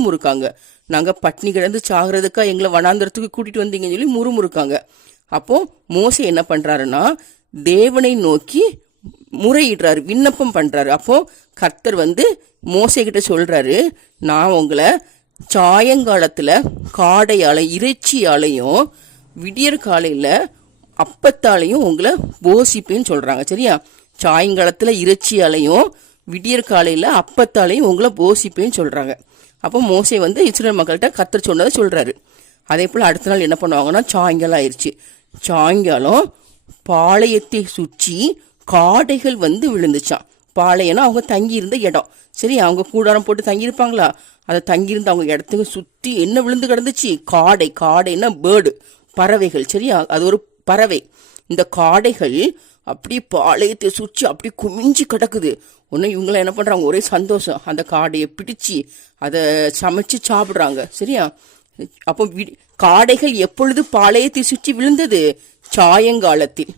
முறுமுறுக்காங்க. நாங்க பட்னி கிடந்து சாகிறதுக்கா எங்களை வனாந்திரத்துக்கு கூட்டிட்டு வந்தீங்கன்னு சொல்லி முறுமுறுக்காங்க. அப்போ மோசை என்ன பண்றாருன்னா தேவனை நோக்கி முறையிடுறாரு விண்ணப்பம் பண்றாரு. அப்போ கர்த்தர் வந்து மோசே கிட்ட சொல்றாரு நான் உங்களை சாயங்காலத்துல காடையால இறைச்சியாலையும் விடியற் காலையில் அப்பத்தாலையும் உங்களை போசிப்பேன்னு சொல்றாங்க சரியா? சாயங்காலத்துல இறைச்சியாலையும் விடியற் காலையில் அப்பத்தாலையும் உங்களை போசிப்பேன்னு சொல்கிறாங்க அப்போ மோசை வந்து இஸ்ரேல் மக்கள்கிட்ட கத்தர் சொன்னதை சொல்கிறாரு அதே போல் அடுத்த நாள் என்ன பண்ணுவாங்கன்னா சாயங்காலம் ஆயிடுச்சு சாயங்காலம் பாளையத்தை சுற்றி காடைகள் வந்து விழுந்துச்சான் பாளையம்னா அவங்க தங்கியிருந்த இடம். சரி அவங்க கூடாரம் போட்டு தங்கியிருப்பாங்களா? அதை தங்கியிருந்த அவங்க இடத்துக்கு சுற்றி என்ன விழுந்து கிடந்துச்சு? காடை. காடைன்னா பேர்டு. பறவைகள். சரியா? அது ஒரு பறவை. இந்த காடைகள் அப்படியே பாளையத்தை சுற்றி அப்படியே குமிஞ்சு கிடக்குது. ஒன்று இவங்களாம் என்ன பண்ணுறாங்க ஒரே சந்தோஷம். அந்த காடையை பிடிச்சு அதை சமைச்சு சாப்பிட்றாங்க. சரியா? அப்போ வி- காடைகள் எப்பொழுது பாளையத்தை சுற்றி விழுந்தது? சாயங்காலத்தில்.